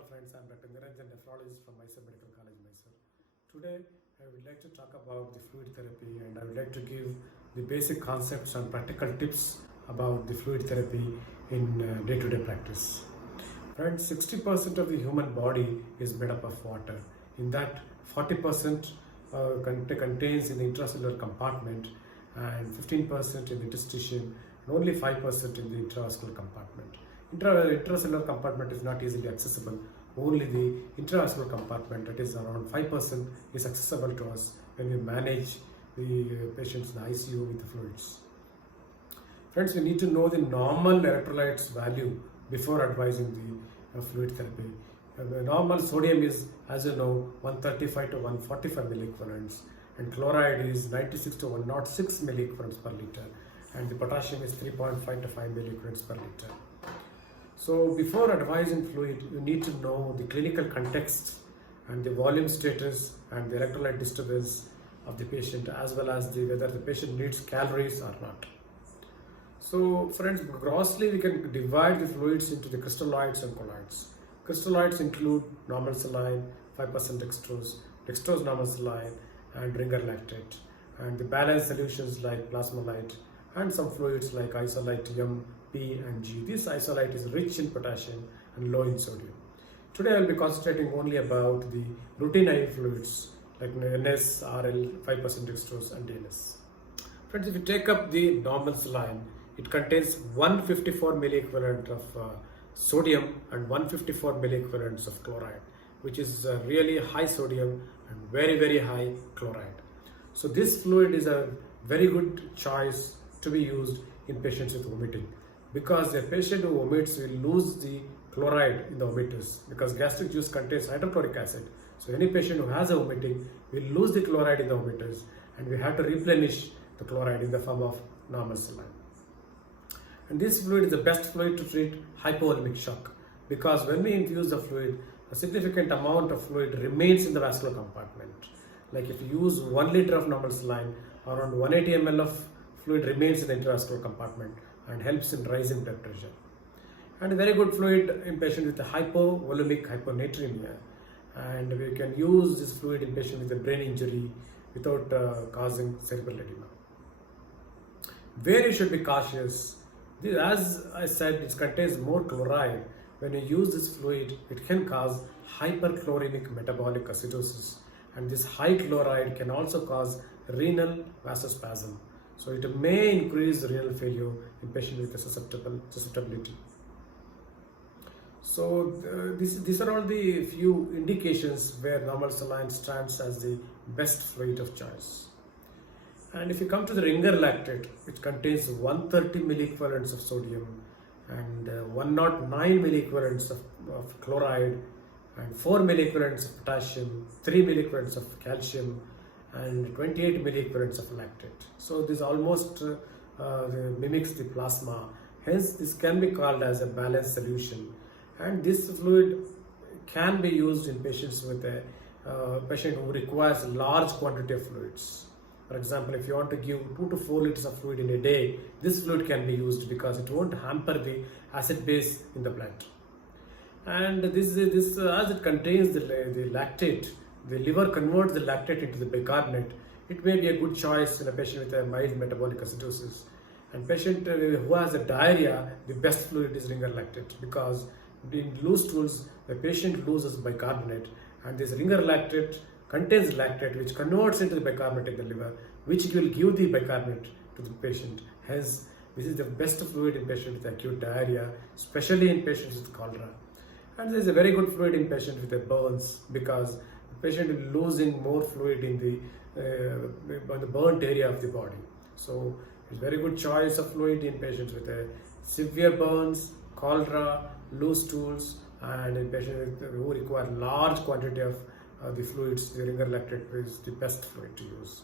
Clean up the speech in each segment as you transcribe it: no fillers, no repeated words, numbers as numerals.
Hello friends, I am Dr. Niranjan, nephrologist from Mysore Medical College, Mysore. Today I would like to talk about the fluid therapy, and I would like to give the basic concepts and practical tips about the fluid therapy in day-to-day practice. Friends, 60% of the human body is made up of water. In that, 40% contains in the intracellular compartment and 15% in the interstitium and only 5% in the intravascular compartment. Intracellular compartment is not easily accessible. Only the intravascular compartment, that is around 5%, is accessible to us when we manage the patients in the ICU with the fluids. Friends, we need to know the normal electrolytes value before advising the fluid therapy. The normal sodium is, as you know, 135 to 145 milliequivalents, and chloride is 96 to 106 milliequivalents per liter, and the potassium is 3.5 to 5 milliequivalents per liter. So before advising fluid, you need to know the clinical context and the volume status and the electrolyte disturbance of the patient, as well as whether the patient needs calories or not. So friends, grossly we can divide the fluids into the crystalloids and colloids. Crystalloids include normal saline, 5% dextrose, dextrose normal saline, and ringer lactate, and the balanced solutions like plasmolite, and some fluids like isolite M, P, and G. This isolite is rich in potassium and low in sodium. Today I will be concentrating only about the routine IV fluids like NS, RL, 5% dextrose, and DNS. Friends, if you take up the normal saline, it contains 154 milliequivalent of sodium and 154 milliequivalents of chloride, which is really high sodium and very high chloride. So this fluid is a very good choice to be used in patients with vomiting, because a patient who vomits will lose the chloride in the vomiters, because gastric juice contains hydrochloric acid. So any patient who has a vomiting will lose the chloride in the vomiters, and we have to replenish the chloride in the form of normal saline. And this fluid is the best fluid to treat hypovolemic shock, because when we infuse the fluid, a significant amount of fluid remains in the vascular compartment. Like if you use 1 liter of normal saline, around 180 ml of fluid remains in the intravascular compartment and helps in rising blood pressure. And a very good fluid in patients with a hypovolemic hyponatremia, and we can use this fluid in patients with a brain injury without causing cerebral edema. Where you should be cautious, as I said, it contains more chloride. When you use this fluid, it can cause hyperchloremic metabolic acidosis, and this high chloride can also cause renal vasospasm. So it may increase renal failure in patients with a susceptibility. So these are all the few indications where normal saline stands as the best fluid of choice. And if you come to the ringer lactate, it contains 130 milliequivalents of sodium and 109 milliequivalents of chloride and 4 milliequivalents of potassium, 3 milliequivalents of calcium, and 28 milliequivalents of lactate. So this almost mimics the plasma. Hence, this can be called as a balanced solution. And this fluid can be used in patients with a patient who requires large quantity of fluids. For example, if you want to give 2 to 4 liters of fluid in a day, this fluid can be used because it won't hamper the acid base in the blood. And this as it contains the lactate, the liver converts the lactate into the bicarbonate. It may be a good choice in a patient with a mild metabolic acidosis. And patient who has a diarrhea, the best fluid is ringer lactate, because in loose stools, the patient loses bicarbonate, and this ringer lactate contains lactate, which converts into the bicarbonate in the liver, which will give the bicarbonate to the patient. Hence, this is the best fluid in patients with acute diarrhea, especially in patients with cholera. And there is a very good fluid in patients with burns, because the patient is losing more fluid in the burnt area of the body. So it's a very good choice of fluid in patients with severe burns, cholera, loose stools, and in patients who require large quantity of the fluids. The ringer lactate is the best fluid to use.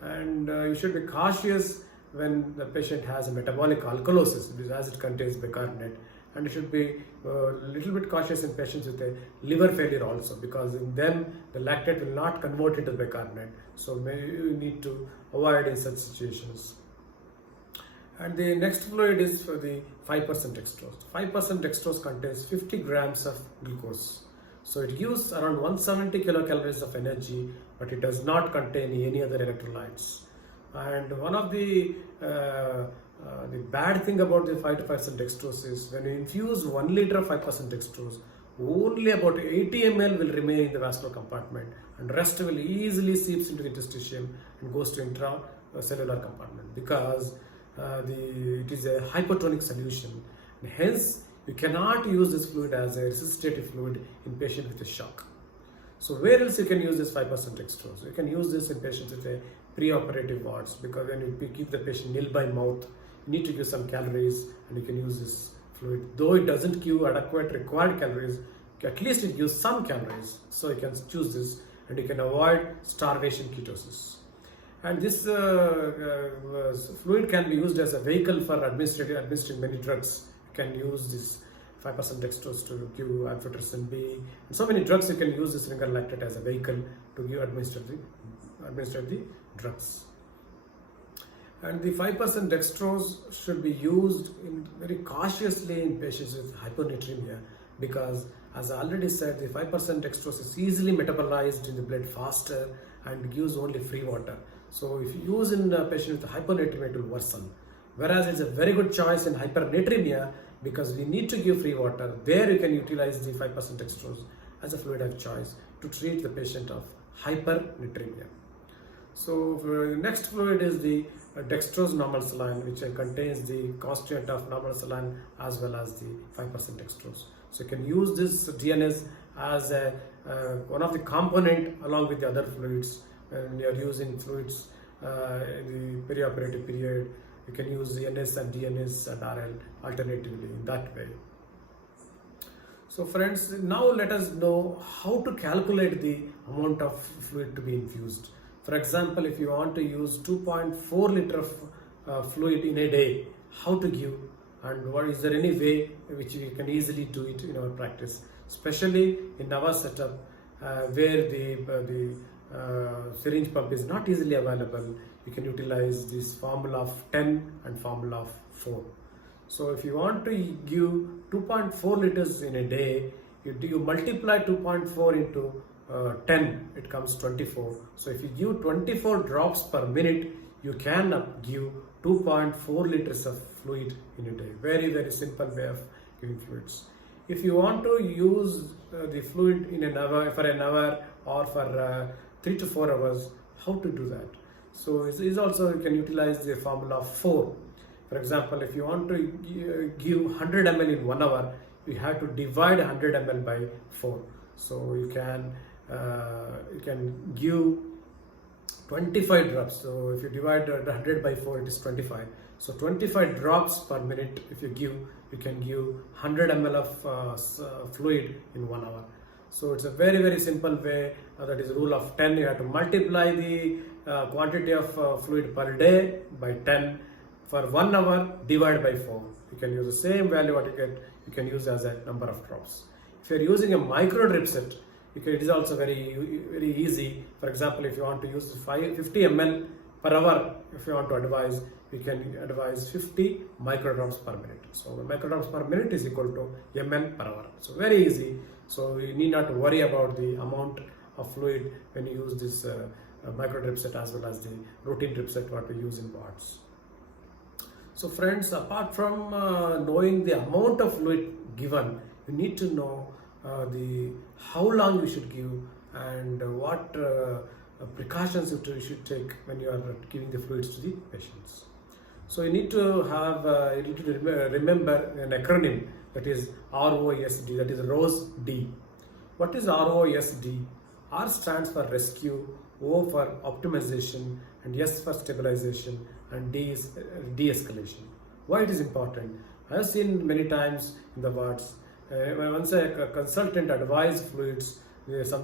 And you should be cautious when the patient has a metabolic alkalosis, as it contains bicarbonate, and you should be a little bit cautious in patients with a liver failure also, because in them the lactate will not convert into bicarbonate. So you need to avoid in such situations. And the next fluid is for the 5% dextrose. 5% dextrose contains 50 grams of glucose. So it gives around 170 kilocalories of energy, but it does not contain any other electrolytes. And one of the bad thing about the 5% dextrose is when you infuse 1 liter of 5% dextrose, only about 80 ml will remain in the vascular compartment, and rest will easily seeps into the interstitium and goes to intracellular compartment, because it is a hypertonic solution, and hence you cannot use this fluid as a resuscitative fluid in patient with a shock. So where else you can use this 5% dextrose? You can use this in patients with a preoperative wards, because when you keep the patient nil by mouth, you need to give some calories, and you can use this fluid. Though it doesn't give adequate required calories, at least it gives some calories. So you can choose this, and you can avoid starvation ketosis. And this fluid can be used as a vehicle for administering many drugs. You can use this 5% dextrose to give amphotericin B. And so many drugs you can use this ringer lactate as a vehicle to give administer the drugs. And the 5% dextrose should be used very cautiously in patients with hyponatremia, because as I already said, the 5% dextrose is easily metabolized in the blood faster and gives only free water. So if you use in a patient with hyponatremia, it will worsen. Whereas it's a very good choice in hypernatremia, because we need to give free water. There you can utilize the 5% dextrose as a fluid of choice to treat the patient of hypernatremia. So the next fluid is the dextrose normal saline, which contains the constituent of normal saline as well as the 5% dextrose. So you can use this DNS as one of the component along with the other fluids. When you are using fluids in the perioperative period, you can use the NS and DNS and RL alternatively in that way. So friends, now let us know how to calculate the amount of fluid to be infused. For example, if you want to use 2.4 liter of fluid in a day, how to give, and what is there any way which we can easily do it in our practice, especially in our setup where the syringe pump is not easily available. You can utilize this formula of 10 and formula of 4. So if you want to give 2.4 liters in a day, you multiply 2.4 into 10, it comes 24. So if you give 24 drops per minute, you can give 2.4 liters of fluid in a day. Very, very simple way of giving fluids. If you want to use the fluid in an hour, for an hour or for 3 to 4 hours, how to do that? So it's also, you can utilize the formula of 4. For example, if you want to give 100 ml in 1 hour, you have to divide 100 ml by 4. So you can give 25 drops. So if you divide 100 by 4, it is 25. So 25 drops per minute if you give, you can give 100 ml of fluid in 1 hour. So it's a very, very simple way. That is rule of 10. You have to multiply the quantity of fluid per day by 10. For 1 hour, divide by 4. You can use the same value what you get. You can use as a number of drops. If you are using a micro drip set, it is also very, very easy. For example, if you want to use 50 ml per hour, if you want to advise, you can advise 50 microdrops per minute. So microdrops per minute is equal to ml per hour. So very easy. So you need not worry about the amount of fluid when you use this micro drip set as well as the routine drip set what we use in wards. So friends, apart from knowing the amount of fluid given, you need to know how long you should give and what precautions you should take when you are giving the fluids to the patients. So you need to have remember an acronym, that is ROSD, that is ROSD. What is ROSD? R stands for rescue, O for optimization, and S for stabilization, and D is de-escalation. Why it is important? I have seen many times in the wards, once a consultant advised fluids,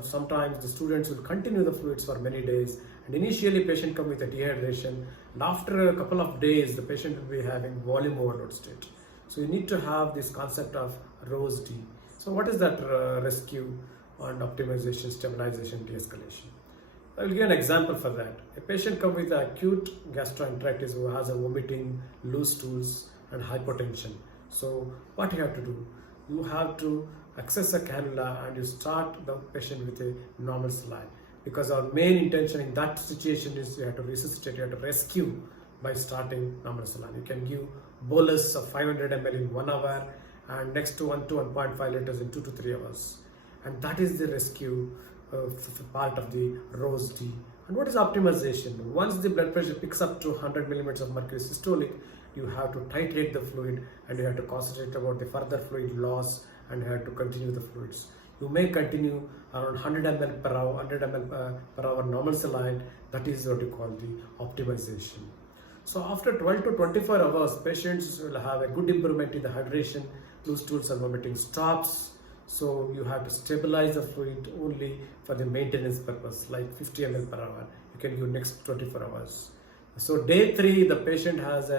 sometimes the students will continue the fluids for many days, and initially patient come with a dehydration, and after a couple of days the patient will be having volume overload state. So you need to have this concept of ROSD. So what is that rescue and optimization, stabilization, de-escalation? I will give an example for that. A patient comes with acute gastroenteritis who has a vomiting, loose stools, and hypotension. So what you have to do? You have to access a cannula and you start the patient with a normal saline. Because our main intention in that situation is you have to resuscitate, you have to rescue by starting normal saline. You can give bolus of 500 ml in 1 hour and next to 1 to 1.5 liters in 2 to 3 hours. And that is the rescue part of the ROSE D. And what is optimization? Once the blood pressure picks up to 100 millimeters of mercury systolic, you have to titrate the fluid and you have to concentrate about the further fluid loss and you have to continue the fluids. You may continue around 100 ml per hour, 100 ml per hour normal saline. That is what you call the optimization. So after 12 to 24 hours, patients will have a good improvement in the hydration, loose stools and vomiting stops. So you have to stabilize the fluid only for the maintenance purpose, like 50 ml per hour. You can give next 24 hours. So day 3, the patient has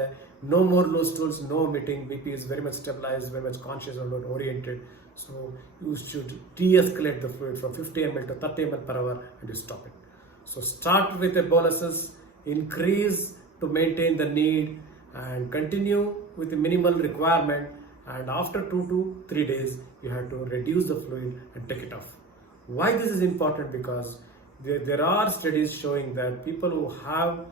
no more loose stools, no vomiting, BP is very much stabilized, very much conscious and oriented. So you should de-escalate the fluid from 50 ml to 30 ml per hour and you stop it. So start with a boluses, increase to maintain the need and continue with the minimal requirement, and after 2 to 3 days you have to reduce the fluid and take it off. Why this is important? Because there are studies showing that people who have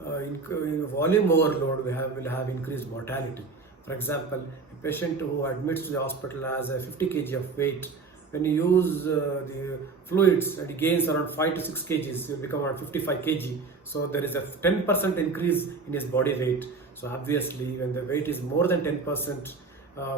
volume overload will have increased mortality. For example, a patient who admits to the hospital has a 50 kg of weight, when you use the fluids and he gains around 5 to 6 kgs, he will become around 55 kg. So there is a 10% increase in his body weight. So obviously when the weight is more than 10%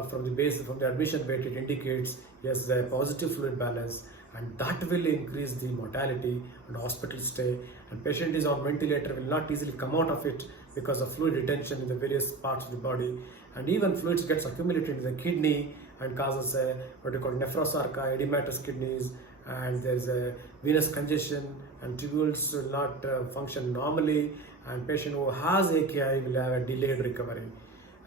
from the admission weight, it indicates yes, the positive fluid balance, and that will increase the mortality and hospital stay, and patient is on ventilator will not easily come out of it because of fluid retention in the various parts of the body, and even fluids gets accumulated in the kidney and causes a what you call nephrosarca, edematous kidneys, and there's a venous congestion and tubules will not function normally, and patient who has AKI will have a delayed recovery,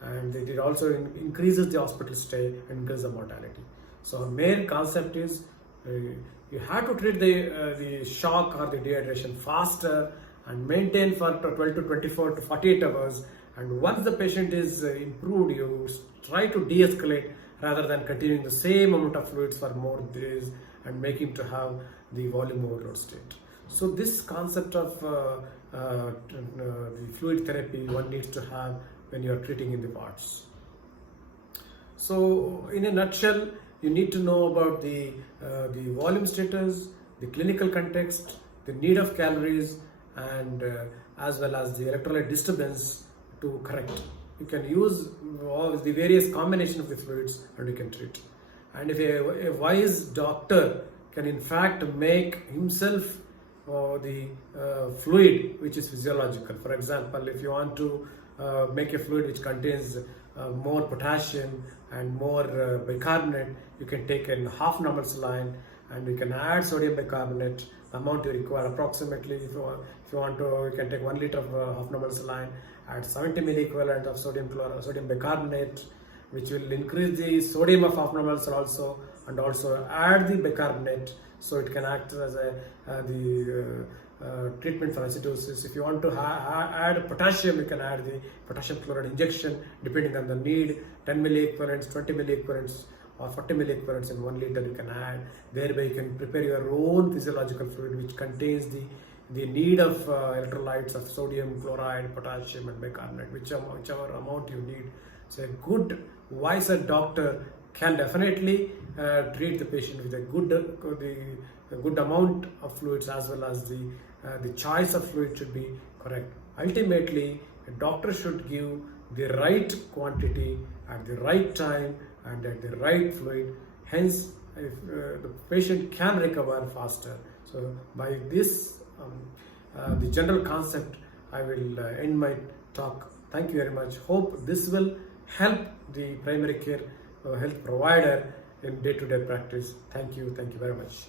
and it also increases the hospital stay and increases the mortality. So our main concept is you have to treat the shock or the dehydration faster and maintain for 12 to 24 to 48 hours, and once the patient is improved, you try to de-escalate rather than continuing the same amount of fluids for more days and make him to have the volume overload state. So this concept of the fluid therapy one needs to have when you are treating in the wards. So in a nutshell, you need to know about the volume status, the clinical context, the need of calories, and as well as the electrolyte disturbance to correct. You can use all the various combination of the fluids and you can treat. And if a wise doctor can in fact make himself the fluid which is physiological. For example, if you want to make a fluid which contains more potassium and more bicarbonate, you can take a half normal saline and you can add sodium bicarbonate, the amount you require approximately. If you want to, you can take 1 liter of half normal saline, add 70 milliequivalent of sodium bicarbonate, which will increase the sodium of half normal also, and also add the bicarbonate, so it can act as treatment for acidosis. If you want to add potassium, you can add the potassium chloride injection depending on the need, 10 milliequivalents, 20 milliequivalents or 40 milliequivalents in 1 liter you can add. Thereby you can prepare your own physiological fluid which contains the need of electrolytes of sodium, chloride, potassium and bicarbonate, whichever amount you need. So a good, wiser doctor can definitely treat the patient with a good amount of fluids, as well as the choice of fluid should be correct. Ultimately, a doctor should give the right quantity at the right time and at the right fluid. Hence, if, the patient can recover faster. So by this, the general concept, I will end my talk. Thank you very much. Hope this will help the primary care health provider in day-to-day practice. Thank you very much.